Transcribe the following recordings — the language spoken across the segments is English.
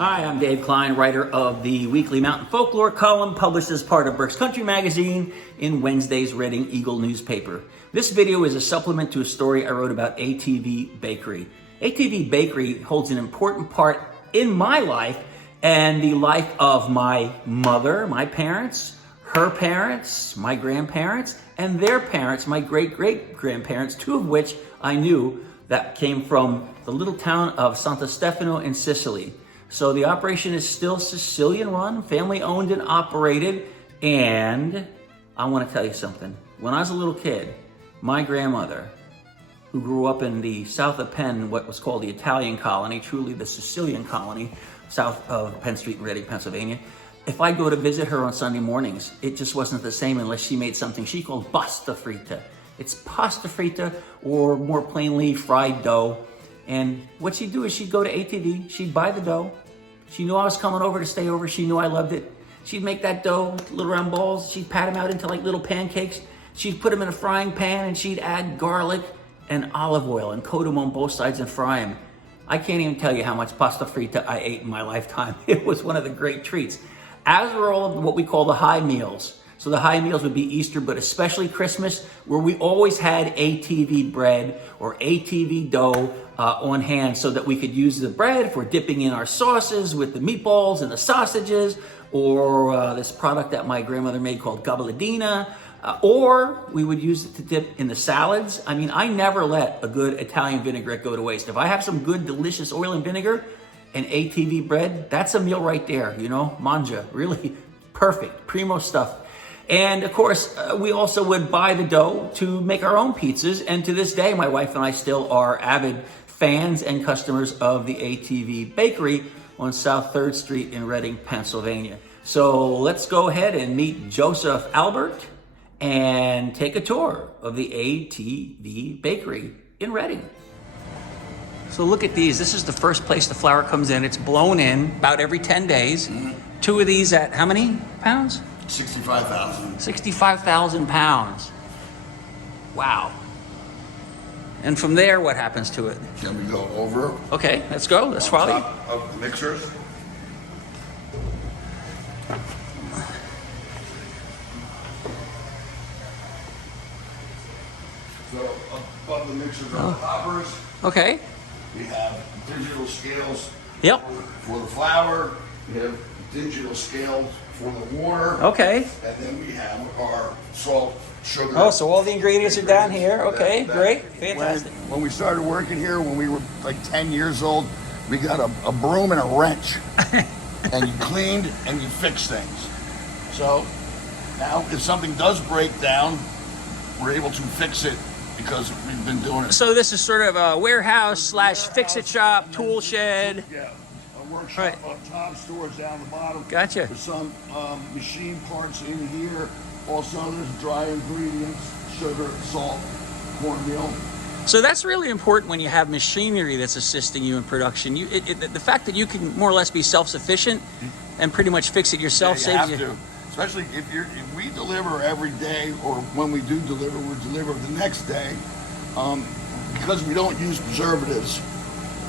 Hi, I'm Dave Kline, writer of the weekly Mountain Folklore column, published as part of Berks Country Magazine in Wednesday's Reading Eagle newspaper. This video is a supplement to a story I wrote about ATV Bakery. ATV Bakery holds an important part in my life and the life of my mother, my parents, her parents, my grandparents, and their parents, my great-great-grandparents, two of which I knew that came from the little town of Santo Stefano in Sicily. So the operation is still Sicilian run, family owned and operated. And I want to tell you something. When I was a little kid, my grandmother, who grew up in the south of Penn, what was called the Italian colony, truly the Sicilian colony, south of Penn Street in Reading, Pennsylvania. If I go to visit her on Sunday mornings, it just wasn't the same unless she made something she called pasta fritta. It's pasta fritta, or more plainly, fried dough. And what she'd do is she'd go to ATV, she'd buy the dough. She knew I was coming over to stay over. She knew I loved it. She'd make that dough, little round balls. She'd pat them out into like little pancakes. She'd put them in a frying pan and she'd add garlic and olive oil and coat them on both sides and fry them. I can't even tell you how much pasta fritta I ate in my lifetime. It was one of the great treats. As were all of what we call the high meals. So the high meals would be Easter, but especially Christmas, where we always had ATV bread or ATV dough on hand so that we could use the bread for dipping in our sauces with the meatballs and the sausages, or this product that my grandmother made called gabaladina, or we would use it to dip in the salads. I mean, I never let a good Italian vinaigrette go to waste. If I have some good, delicious oil and vinegar and ATV bread, that's a meal right there, you know, mangia, really perfect, primo stuff. And of course, we also would buy the dough to make our own pizzas. And to this day, my wife and I still are avid fans and customers of the ATV Bakery on South 3rd Street in Reading, Pennsylvania. So let's go ahead and meet Joseph Albert and take a tour of the ATV Bakery in Reading. So look at these. This is the first place the flour comes in. It's blown in about every 10 days. Mm-hmm. Two of these at how many pounds? 65,000. 65,000 pounds. Wow. And from there, what happens to it? Can we go over? Okay, let's go. Let's follow you. Top of the mixers. So above the mixers are the hoppers. Okay. We have digital scales. Yep. For the flour. We have digital scales for the water. Okay. And then we have our salt, sugar. Oh, so all the ingredients are down here. Okay, great. Fantastic. When we started working here, when we were like 10 years old, we got a broom and a wrench. And you cleaned and you fixed things. So now if something does break down, we're able to fix it because we've been doing it. So this is sort of a warehouse slash fix-it shop, tool shed. Yeah. Workshop up top, stores down the bottom. Gotcha. There's some machine parts in here. Also, there's dry ingredients, sugar, salt, cornmeal. So that's really important when you have machinery that's assisting you in production. The fact that you can more or less be self-sufficient and pretty much fix it yourself saves you. To. Especially if we deliver every day, or when we do deliver, we deliver the next day. Because we don't use preservatives,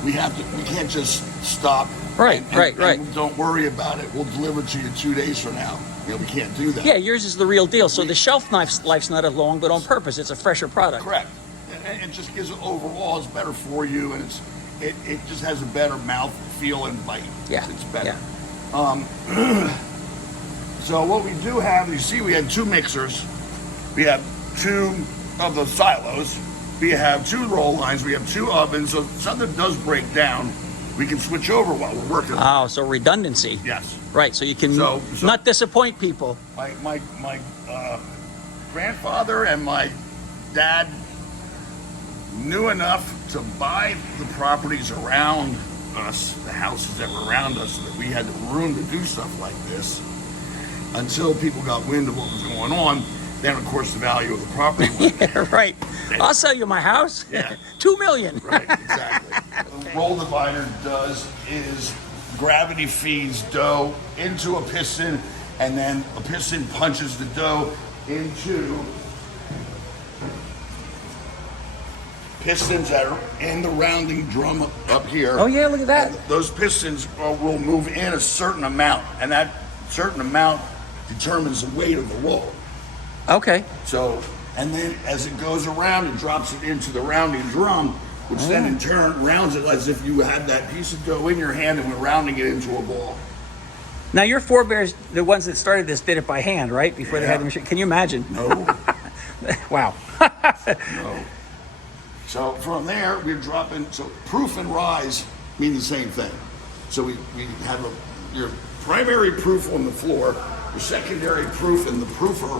we can't just stop. Right. Don't worry about it. We'll deliver to you 2 days from now. You know, we can't do that. Yeah, yours is the real deal. So the shelf life's not as long, but on purpose. It's a fresher product. Correct. And it just gives it overall, it's better for you, and it just has a better mouth feel and bite. Yeah. It's better. Yeah. So what we do have, you see we had two mixers. We have two of the silos. We have two roll lines. We have two ovens. So if something does break down, we can switch over while we're working. Oh, so redundancy. Yes. Right, so you can So not disappoint people. My grandfather and my dad knew enough to buy the properties around us, the houses that were around us, so that we had the room to do stuff like this until people got wind of what was going on. Then, of course, the value of the property went down. Yeah, right. I'll sell you my house. Yeah. $2 million. Right, exactly. What the roll divider does is gravity feeds dough into a piston, and then a piston punches the dough into pistons that are in the rounding drum up here. Oh yeah, look at that. And those pistons will move in a certain amount, and that certain amount determines the weight of the roll. Okay. So, and then as it goes around, it drops it into the rounding drum, which then in turn rounds it as if you had that piece of dough in your hand and were rounding it into a ball. Now your forebears, the ones that started this, did it by hand, right? Before they had the machine. Can you imagine? No. Wow. No. So from there, we're dropping, so proof and rise mean the same thing. So we have your primary proof on the floor, your secondary proof in the proofer,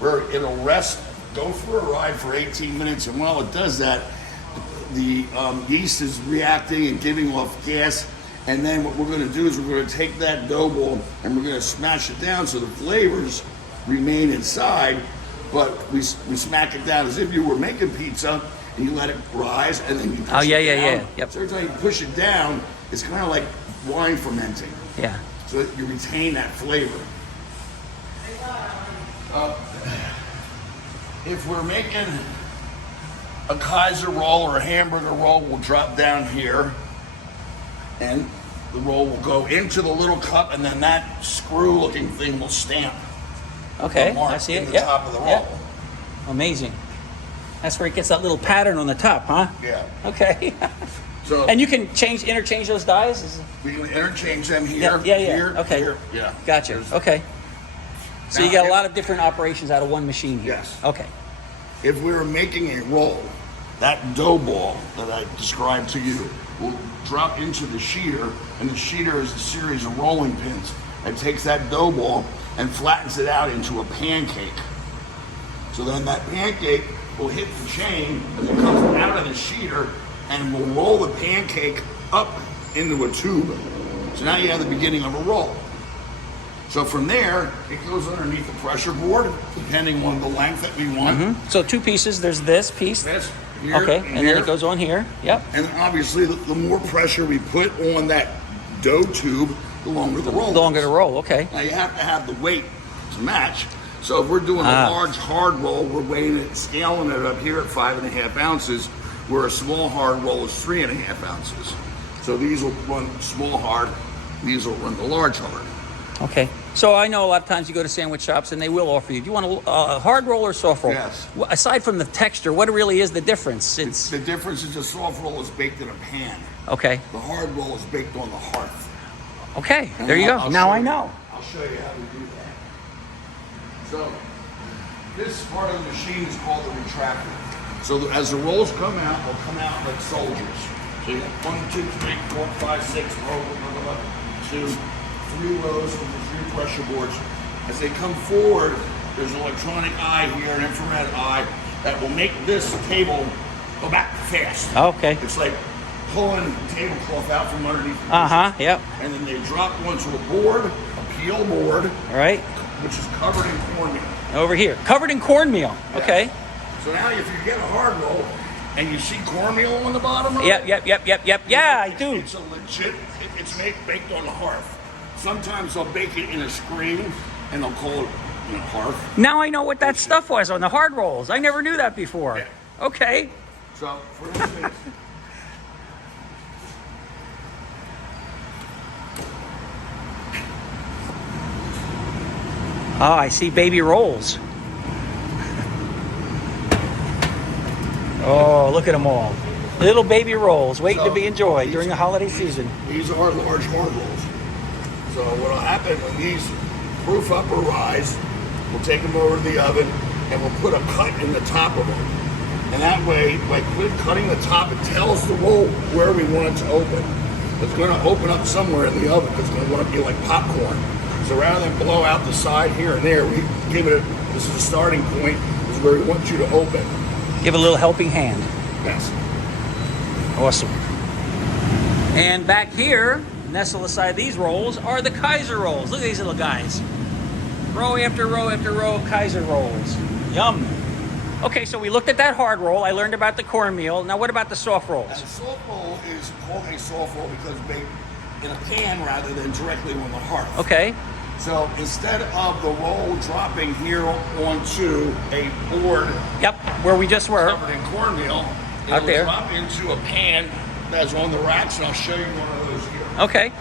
where it'll rest, go for a ride for 18 minutes, and while it does that, the yeast is reacting and giving off gas, and then what we're going to do is we're going to take that dough ball and we're going to smash it down so the flavors remain inside, but we smack it down as if you were making pizza, and you let it rise, and then you push it down. Yep. So every time you push it down, it's kind of like wine fermenting. Yeah. So that you retain that flavor. If we're making a Kaiser roll or a hamburger roll, we'll drop down here, and the roll will go into the little cup, and then that screw-looking thing will stamp. Okay, mark I see it. in the top of the roll. Amazing. That's where it gets that little pattern on the top, huh? Yeah. Okay. So And you can interchange those dies? we can interchange them here, Yeah. here, Okay. here. Yeah. Gotcha. There's- Okay. So Now, you got a if- lot of different operations out of one machine here. Yes. Okay. If we were making a roll, that dough ball that I described to you will drop into the sheeter, and the sheeter is a series of rolling pins that takes that dough ball and flattens it out into a pancake. So then that pancake will hit the chain as it comes out of the sheeter, and will roll the pancake up into a tube. So now you have the beginning of a roll. So from there, it goes underneath the pressure board, depending on the length that we want. So two pieces. There's this piece. This here, Okay. And then here. it goes on here. Yep. And obviously, the more pressure we put on that dough tube, the longer the roll. The longer is. to roll. Okay. Now you have to have the weight to match. So if we're doing a large hard roll, we're weighing it, scaling it up here at 5.5 ounces, where a small hard roll is 3.5 ounces. So these will run small hard, these will run the large hard. Okay. So I know a lot of times you go to sandwich shops and they will offer you. Do you want a hard roll or a soft roll? Yes. Aside from the texture, what really is the difference? It's The difference is the soft roll is baked in a pan. okay. The hard roll is baked on the hearth. Okay. And There you go. I'll Now show I you. know. I'll show you how we do that. So this part of the machine is called the retractor. So as the rolls come out, they'll come out like soldiers. So you have 1, 2, 3, 4, 5, 6 rows, 2, 3 rows of the 3 pressure boards. As they come forward, there's an electronic eye here, an infrared eye, that will make this table go back fast. Okay. It's like pulling the tablecloth out from underneath the dishes. Yep. And then they drop onto a board, a peel board, All right. which is covered in cornmeal. Over here, covered in cornmeal. Okay. Yes. So now if you get a hard roll and you see cornmeal on the bottom of Yep. it, Yep. Yeah, I do. it's a legit, it's baked on the hearth. Sometimes they'll bake it in a screen and they'll call it hearth. Now I know what that stuff was on the hard rolls. I never knew that before. Yeah. Okay. So for instance, Oh, I see baby rolls. Oh, look at them all. Little baby rolls waiting to be enjoyed during the holiday season. these are large hard rolls. So what'll happen when these proof up or rise, we'll take them over to the oven and we'll put a cut in the top of them. And that way, by cutting the top, it tells the roll where we want it to open. It's going to open up somewhere in the oven because it's going to want to be like popcorn. So rather than blow out the side here and there, we give it this is a starting point, this is where we want you to open. Give a little helping hand. Yes. Awesome. And back here, nestled aside these rolls, are the Kaiser rolls. Look at these little guys. Row after row after row of Kaiser rolls. Yum. Okay, so we looked at that hard roll. I learned about the cornmeal. Now what about the soft rolls? And a soft roll is called a soft roll because it's baked in a pan rather than directly on the hearth. Okay. So instead of the roll dropping here onto a board Yep, where we just were. covered in cornmeal, out there. Drop into a pan that's on the racks, and I'll show you one of those here. Okay.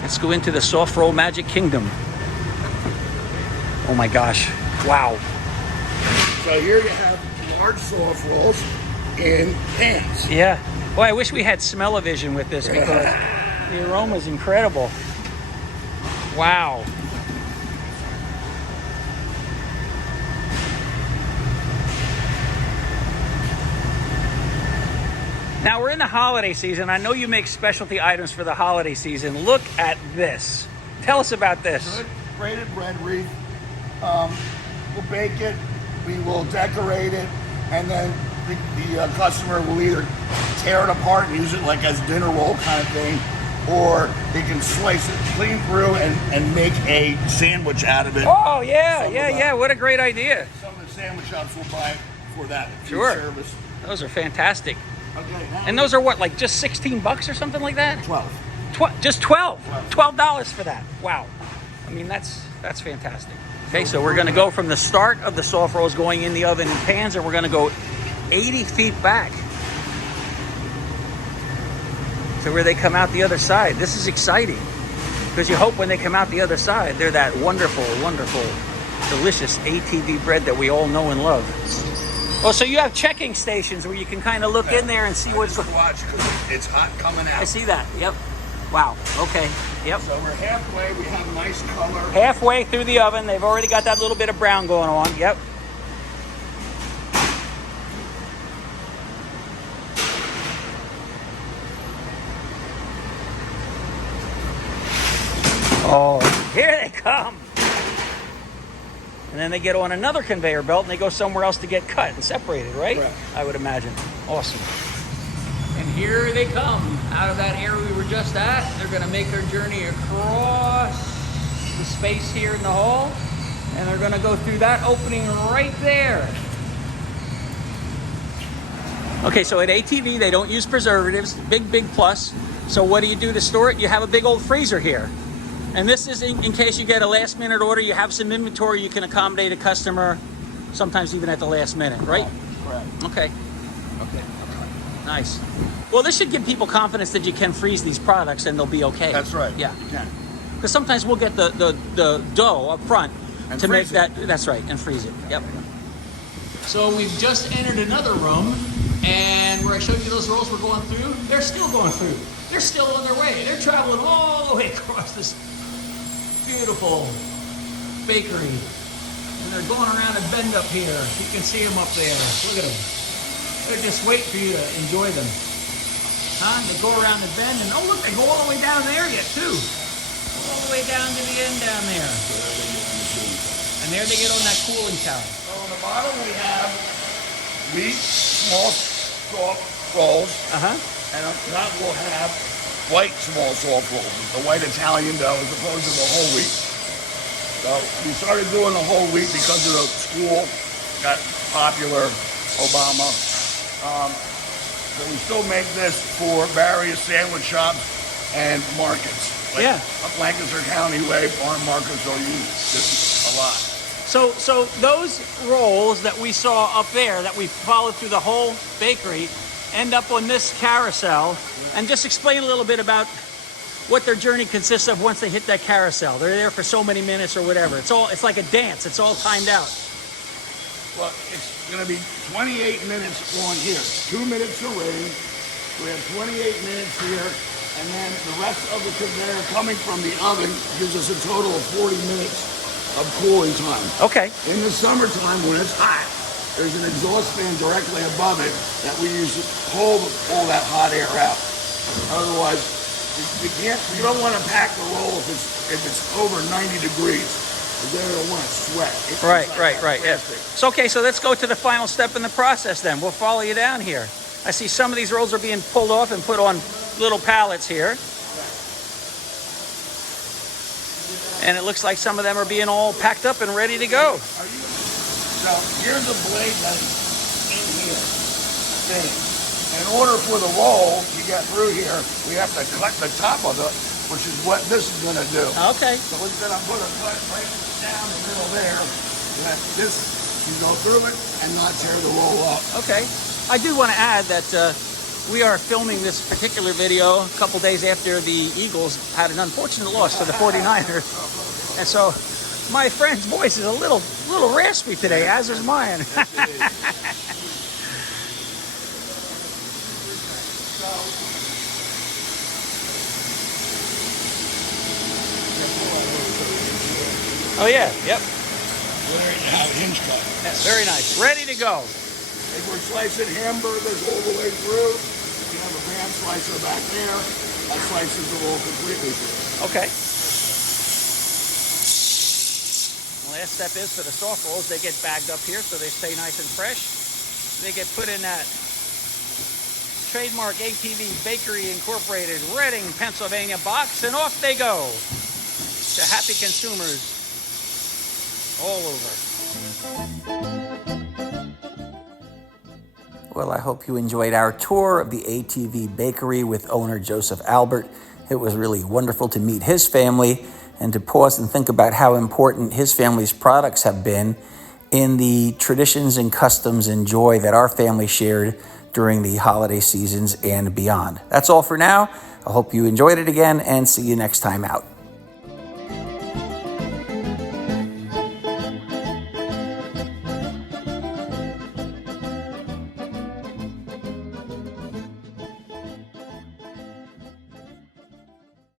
Let's go into the soft roll magic kingdom. Oh my gosh. Wow. So here you have large soft rolls in pans. Yeah. Boy, I wish we had smell-o-vision with this because the aroma is incredible. Wow. Now we're in the holiday season. I know you make specialty items for the holiday season. Look at this. Tell us about this. Good braided bread wreath. We'll bake it, we will decorate it, and then the customer will either tear it apart and use it like as dinner roll kind of thing, or they can slice it clean through and make a sandwich out of it. Oh, yeah, yeah. What a great idea. Some of the sandwich shops will buy it for that. Sure. Service. Those are fantastic. Okay. And those are what, like just $16 or something like that? 12. Just 12. $12 for that. Wow. I mean, that's fantastic. Okay, so we're going to go from the start of the soft rolls going in the oven in pans, and we're going to go 80 feet back to where they come out the other side. This is exciting because you hope when they come out the other side, they're that wonderful, wonderful, delicious ATV bread that we all know and love. Oh, so you have checking stations where you can kind of look in there and see what's... Watch, because it's hot coming out. I see that. Yep. Wow. Okay. Yep. So we're halfway. We have a nice color. Halfway through the oven. They've already got that little bit of brown going on. Yep. Oh, here they come. And then they get on another conveyor belt and they go somewhere else to get cut and separated, right? Correct. I would imagine. Awesome. And here they come out of that area we were just at. They're going to make their journey across the space here in the hall. And they're going to go through that opening right there. Okay, so at ATV, they don't use preservatives. Big plus. So what do you do to store it? You have a big old freezer here. And this is in case you get a last minute order, you have some inventory, you can accommodate a customer, sometimes even at the last minute, right? Correct. Okay. Okay. Nice. Well, this should give people confidence that you can freeze these products and they'll be okay. That's right. Yeah. You can. Because sometimes we'll get the dough up front And to make freeze it. that, that's right, and freeze it. Yep. So we've just entered another room, and where I showed you those rolls we're going through, they're still going through. They're still on their way. They're traveling all the way across this beautiful bakery. And they're going around a bend up here. You can see them up there. Look at them. They're just waiting for you to enjoy them. Huh? They go around the bend, and oh look, they go all the way down there yet too. All the way down to the end down there. And there they get on that cooling tower. So on the bottom we have wheat, small, soft rolls. And up top we'll have white small soft rolls, the white Italian dough as opposed to the whole wheat. So we started doing the whole wheat because of the school got popular, Obama. But we still make this for various sandwich shops and markets. Like up Lancaster County Way, farm markets will use this a lot. So those rolls that we saw up there that we followed through the whole bakery end up on this carousel. And just explain a little bit about what their journey consists of once they hit that carousel. They're there for so many minutes or whatever. It's like a dance. It's all timed out. Well, it's going to be 28 minutes on here. 2 minutes of waiting. We have 28 minutes here. And then the rest of the conveyor coming from the oven gives us a total of 40 minutes of cooling time. Okay. In the summertime when it's hot, there's an exhaust fan directly above it that we use to pull all that hot air out. Otherwise, you don't want to pack the roll if it's over 90 degrees. Then it'll want to sweat. Right. Yeah. So, okay, so let's go to the final step in the process then. We'll follow you down here. I see some of these rolls are being pulled off and put on little pallets here. And it looks like some of them are being all packed up and ready to go. So here's a blade that is in here. In order for the roll to get through here, we have to cut the top of it, which is what this is going to do. Okay. So it's going to put a cut right down the middle there. That this, you go through it and not tear the roll up. Okay. I do want to add that we are filming this particular video a couple days after the Eagles had an unfortunate loss to the 49ers. And so my friend's voice is a little raspy today, as is mine. Oh yeah, yep. There you have a hinge cut. That's very nice. Ready to go. If we're slicing hamburgers all the way through, you have a band slicer back there. That slices the roll completely through. Okay. Last step is for the soft rolls, they get bagged up here so they stay nice and fresh. They get put in that trademark ATV Bakery Incorporated Reading, Pennsylvania box, and off they go to happy consumers all over. Well, I hope you enjoyed our tour of the ATV Bakery with owner Joseph Albert. It was really wonderful to meet his family and to pause and think about how important his family's products have been in the traditions and customs and joy that our family shared during the holiday seasons and beyond. That's all for now. I hope you enjoyed it again, and see you next time out.